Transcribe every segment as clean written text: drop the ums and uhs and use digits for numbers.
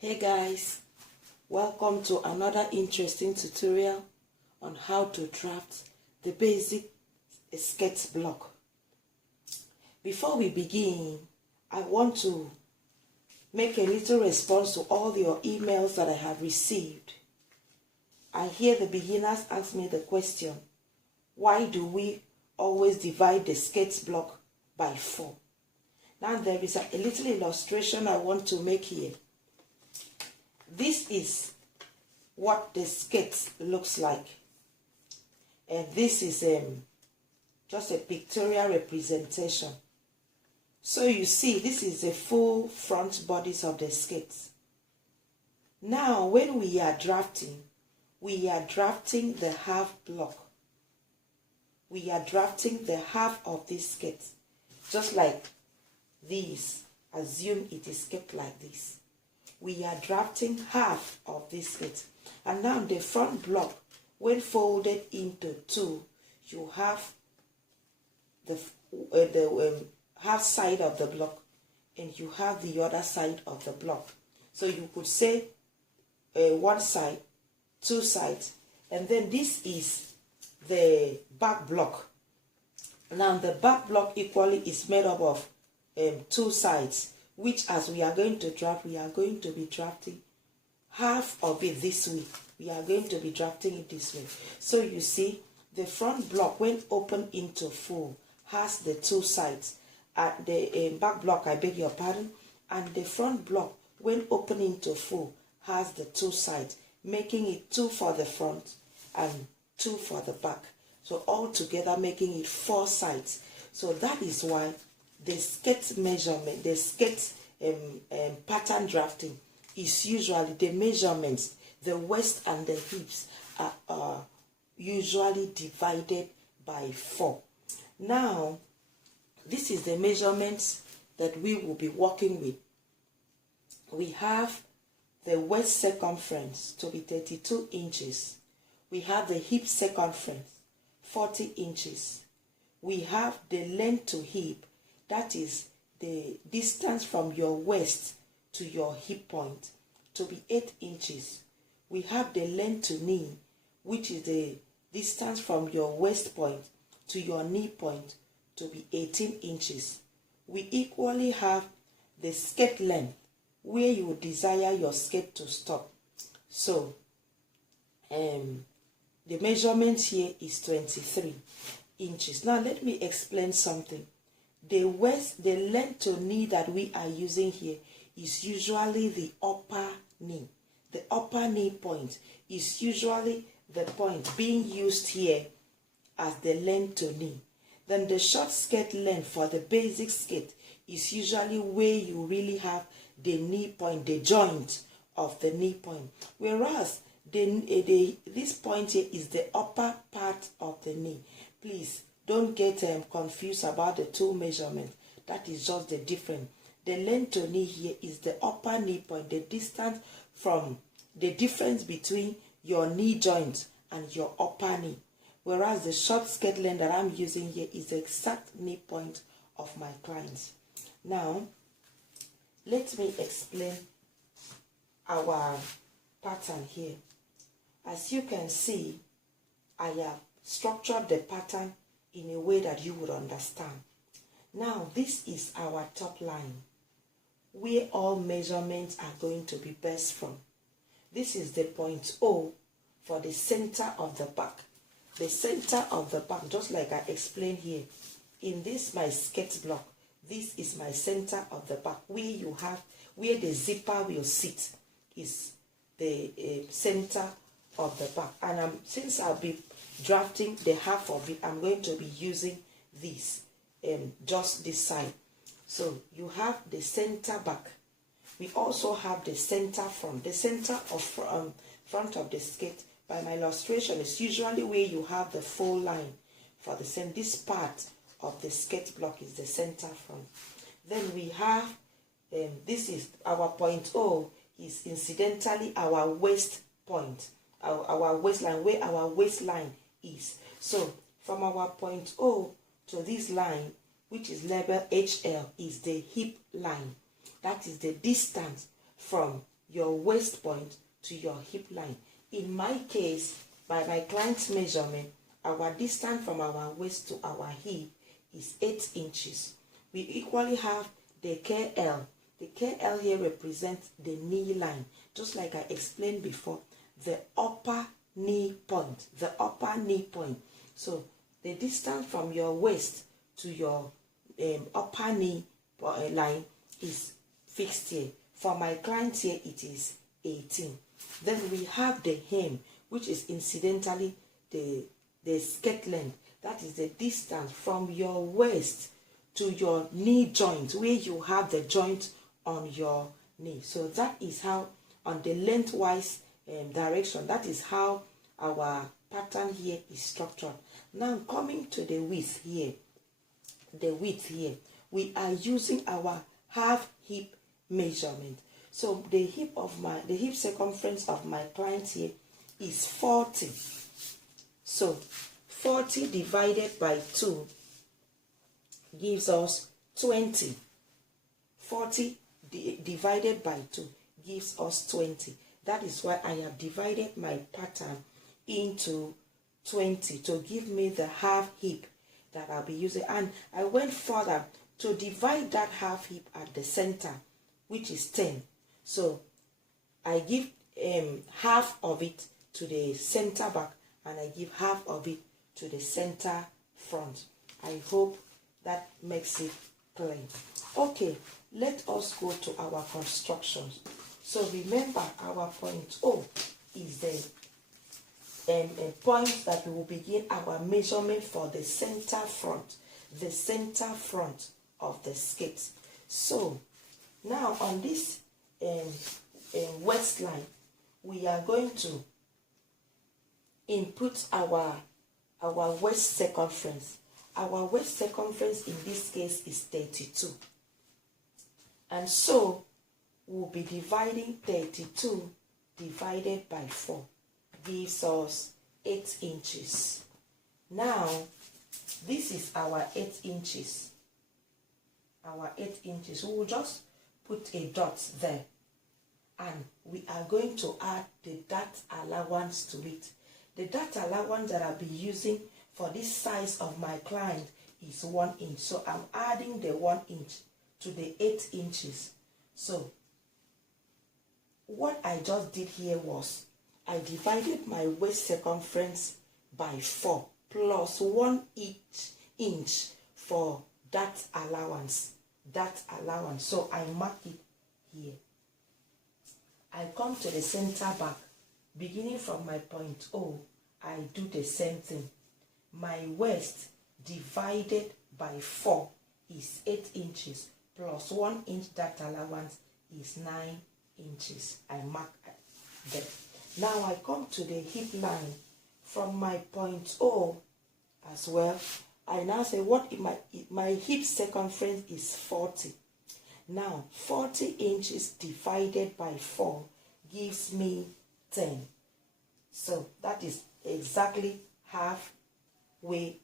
Hey guys, welcome to another interesting tutorial on how to draft the basic sketch block. Before we begin, I want to make a little response to all your emails that I have received. I hear the beginners ask me the question, why do we always divide the sketch block by 4? Now there is a little illustration I want to make here. This is what the sketch looks like, and this is just a pictorial representation. So you see, this is the full front bodice of the sketch. Now when we are drafting the half block. We are drafting the half of this sketch, just like this. Assume it is kept like this. We are drafting half of this sketch, and now the front block, when folded into 2, you have the half side of the block, and you have the other side of the block. So you could say one side, 2 sides, and then this is the back block. Now the back block equally is made up of 2 sides, which as we are going to draft, we are going to be drafting half of it this way. We are going to be drafting it this way. So you see, the front block, when opened into full, has the 2 sides. The back block, I beg your pardon, and the front block, when opened into full, has the 2 sides, making it 2 for the front and 2 for the back. So altogether making it 4 sides. So that is why the sketch measurement, the sketch pattern drafting is usually the measurements, the waist and the hips are usually divided by 4. Now, this is the measurements that we will be working with. We have the waist circumference to be 32 inches. We have the hip circumference, 40 inches. We have the length to hip, that is the distance from your waist to your hip point, to be 8 inches. We have the length to knee, which is the distance from your waist point to your knee point, to be 18 inches. We equally have the skirt length, where you desire your skirt to stop. So the measurement here is 23 inches. Now let me explain something. The length to knee that we are using here is usually the upper knee. The upper knee point is usually the point being used here as the length to knee. Then the short skirt length for the basic skirt is usually where you really have the knee point, the joint of the knee point. Whereas this point here is the upper part of the knee. Please don't get confused about the 2 measurements. That is just the difference. The length to knee here is the upper knee point, the distance from the difference between your knee joint and your upper knee. Whereas the short skirt length that I'm using here is the exact knee point of my clients. Now, let me explain our pattern here. As you can see, I have structured the pattern in a way that you would understand. Now, this is our top line, where all measurements are going to be based from. This is the point O for the center of the back. The center of the back, just like I explained here, in this my sketch block, this is my center of the back, where the zipper will sit is the center of the back. And since I'll be drafting the half of it, I'm going to be using this, just this side. So you have the center back. We also have the center front. The center of front of the skirt, by my illustration, is usually where you have the full line for the center. This part of the skirt block is the center front. Then we have, this is our point O, is incidentally our waist point, our waistline, where our waistline is. So from our point O to this line, which is labeled HL, is the hip line. That is the distance from your waist point to your hip line. In my case, by my client's measurement, our distance from our waist to our hip is 8 inches. We equally have the KL. The KL here represents the knee line, just like I explained before, the upper knee point, the upper knee point. So the distance from your waist to your upper knee line is fixed here. For my client here, it is 18. Then we have the hem, which is incidentally the skirt length. That is the distance from your waist to your knee joint, where you have the joint on your knee. So that is how, on the lengthwise direction, that is how our pattern here is structured. Now coming to the width here, we are using our half hip measurement. So the hip circumference of my client here is 40. So 40 divided by 2 gives us 20. 40 divided by 2 gives us 20. That is why I have divided my pattern into 20 to give me the half hip that I'll be using. And I went further to divide that half hip at the center, which is 10. So I give half of it to the center back and I give half of it to the center front. I hope that makes it plain. Okay, let us go to our constructions. So remember, our point O is the point that we will begin our measurement for the center front of the skirt. So now on this waistline, we are going to input our waist circumference. Our waist circumference in this case is 32. And so we'll be dividing 32 divided by 4. Gives us 8 inches. Now, this is our 8 inches. Our 8 inches. We will just put a dot there. And we are going to add the dart allowance to it. The dart allowance that I'll be using for this size of my client is 1 inch. So I'm adding the 1 inch to the 8 inches. So what I just did here was I divided my waist circumference by 4 plus 1 inch for dart allowance. So I mark it here. I come to the center back. Beginning from my point O, I do the same thing. My waist divided by 4 is 8 inches plus 1 inch dart allowance is 9 inches. I mark that. Now I come to the hip line. From my point O as well, I now say what my hip circumference is 40. Now 40 inches divided by 4 gives me 10. So that is exactly halfway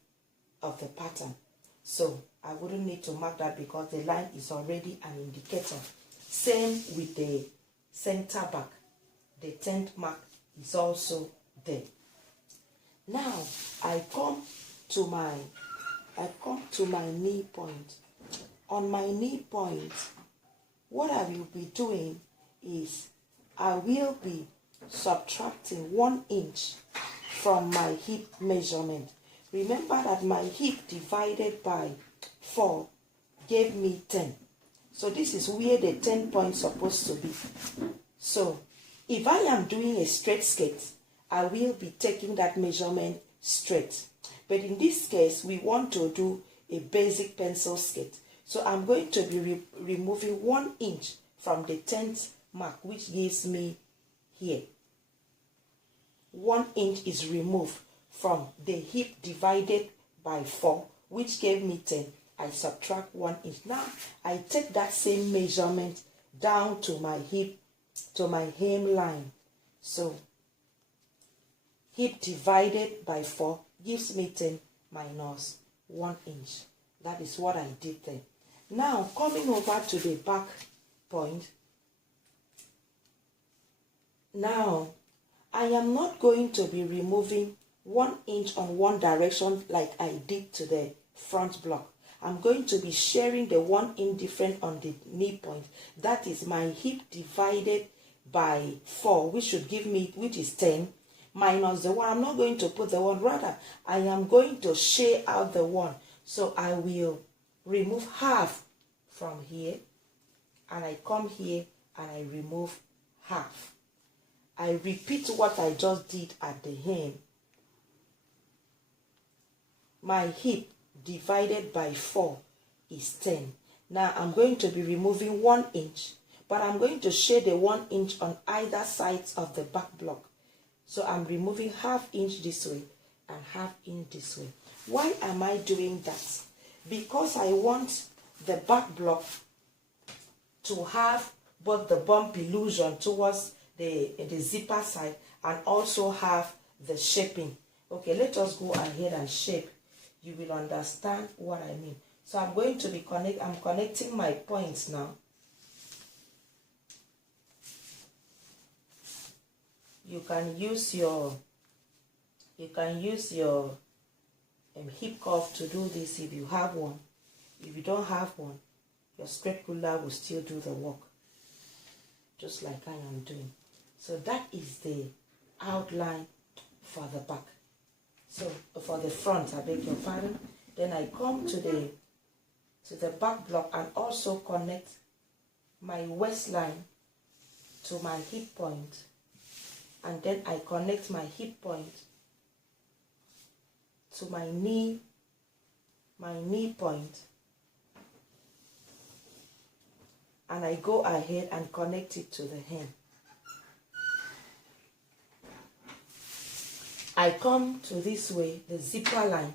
of the pattern. So I wouldn't need to mark that because the line is already an indicator. Same with the center back. The 10th mark is also there. Now I come to my knee point. On my knee point, what I will be doing is I will be subtracting 1 inch from my hip measurement. Remember that my hip divided by 4 gave me 10. So this is where the 10 point is supposed to be. So if I am doing a straight skirt, I will be taking that measurement straight. But in this case, we want to do a basic pencil skirt. So I'm going to be removing 1 inch from the 10th mark, which gives me here. 1 inch is removed from the hip divided by 4, which gave me 10. I subtract 1 inch. Now, I take that same measurement down to my hip, to my hem line. So, hip divided by 4 gives me 10 minus 1 inch. That is what I did there. Now, coming over to the back point, Now, I am not going to be removing 1 inch on one direction like I did to the front block. I'm going to be sharing the 1 inch difference on the knee point. That is my hip divided by 4, which should give me, which is 10, minus the 1. I'm not going to put the 1, rather, I am going to share out the 1. So I will remove half from here, and I come here and I remove half. I repeat what I just did at the hem. My hip divided by 4 is 10. Now I'm going to be removing 1 inch, but I'm going to shade the 1 inch on either sides of the back block. So I'm removing ½ inch this way and ½ inch this way. Why am I doing that? Because I want the back block to have both the bump illusion towards the zipper side and also have the shaping. Okay, let us go ahead and shape. You will understand what I mean. So I'm going to be connecting my points now. You can use your hip cuff to do this if you have one. If you don't have one, your straight ruler will still do the work, just like I am doing. So that is the outline for the back. So for the front, I beg your pardon. Then I come to the back block and also connect my waistline to my hip point, and then I connect my hip point to my knee point, and I go ahead and connect it to the hem. I come to this way, the zipper line,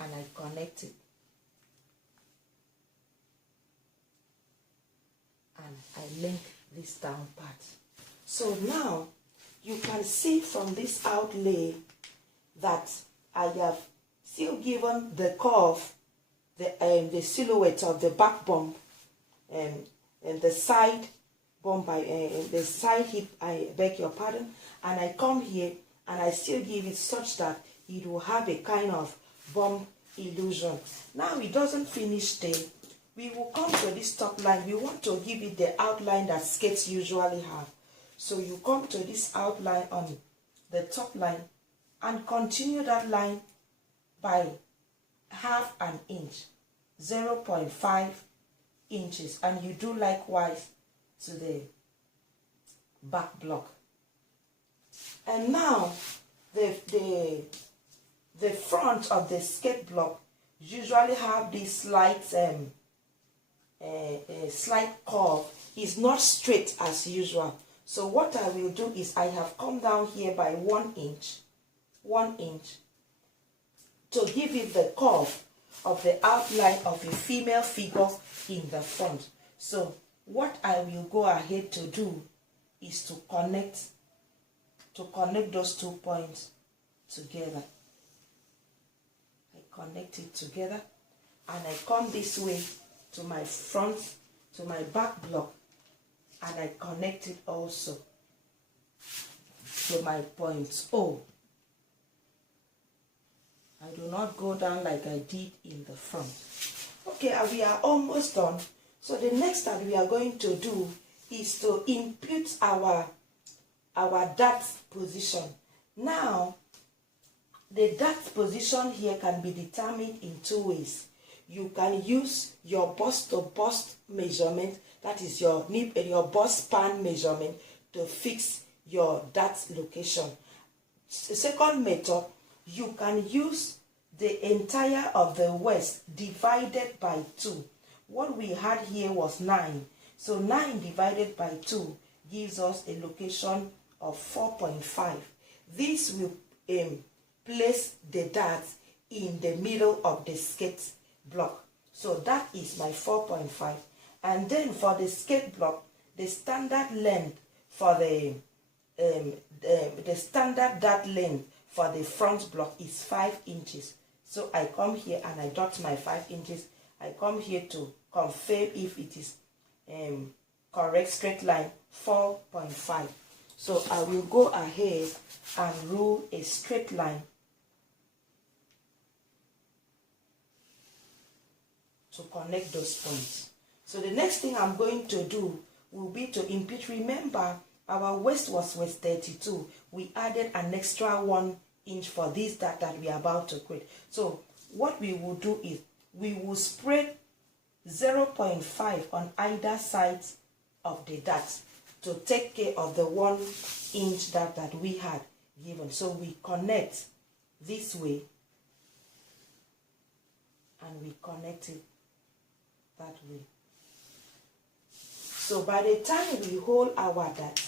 and I connect it, and I link this down part. So now you can see from this outlay that I have still given the curve, the silhouette of the back bump, and the side bump by the side hip, I beg your pardon, and I come here and I still give it such that it will have a kind of bump illusion. Now it doesn't finish there. We will come to this top line. We want to give it the outline that skirts usually have. So you come to this outline on the top line and continue that line by ½ an inch, 0.5 inches, and you do likewise to the back block. And now the front of the skirt block usually have this slight curve. It's not straight as usual. So what I will do is I have come down here by 1 inch to give it the curve of the outline of a female figure in the front. So what I will go ahead to do is to connect those 2 points together. I connect it together and I come this way to my front, to my back block, and I connect it also to my point O. I do not go down like I did in the front. Okay, we are almost done. So the next that we are going to do is to impute our dart position. Now, the dart position here can be determined in 2 ways. You can use your bust to bust measurement, that is your bust span measurement, to fix your dart location. The second method, you can use the entire of the waist divided by 2. What we had here was 9. So 9 divided by 2 gives us a location of 4.5. This will place the dart in the middle of the skirt block. So that is my 4.5. And then for the skirt block, the standard length for the standard dart length for the front block is 5 inches. So I come here and I dot my 5 inches. I come here to confirm if it is correct straight line 4.5. So I will go ahead and rule a straight line to connect those points. So the next thing I'm going to do will be to impute. Remember, our waist was 32. We added an extra 1 inch for this that we are about to create. So what we will do is we will spread 0.5 on either side of the dart to take care of the 1 inch that we had given. So we connect this way and we connect it that way. So by the time we hold our dart,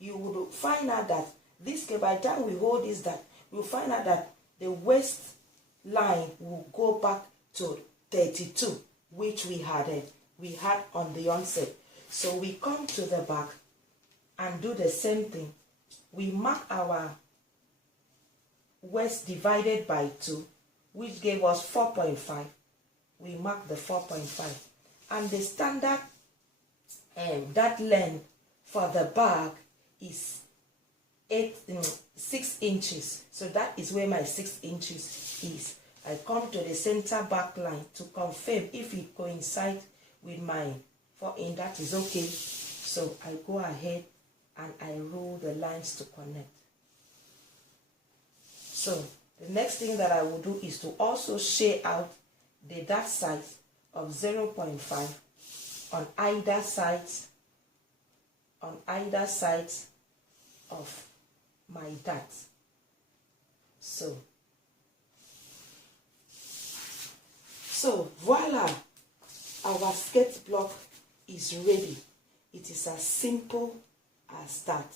you would find out that this, by the time we hold this dart, we'll find out that the waist line will go back to 32, which we had on the onset. So we come to the back and do the same thing. We mark our waist divided by 2, which gave us 4.5. We mark the 4.5. And the standard that length for the bag is 6 inches. So that is where my 6 inches is. I come to the center back line to confirm if it coincides with my 4 inch. That is okay. So I go ahead and I roll the lines to connect. So the next thing that I will do is to also share out the dart size of 0.5 on either sides of my dart. So voila, our skirt block is ready. It is as simple as that.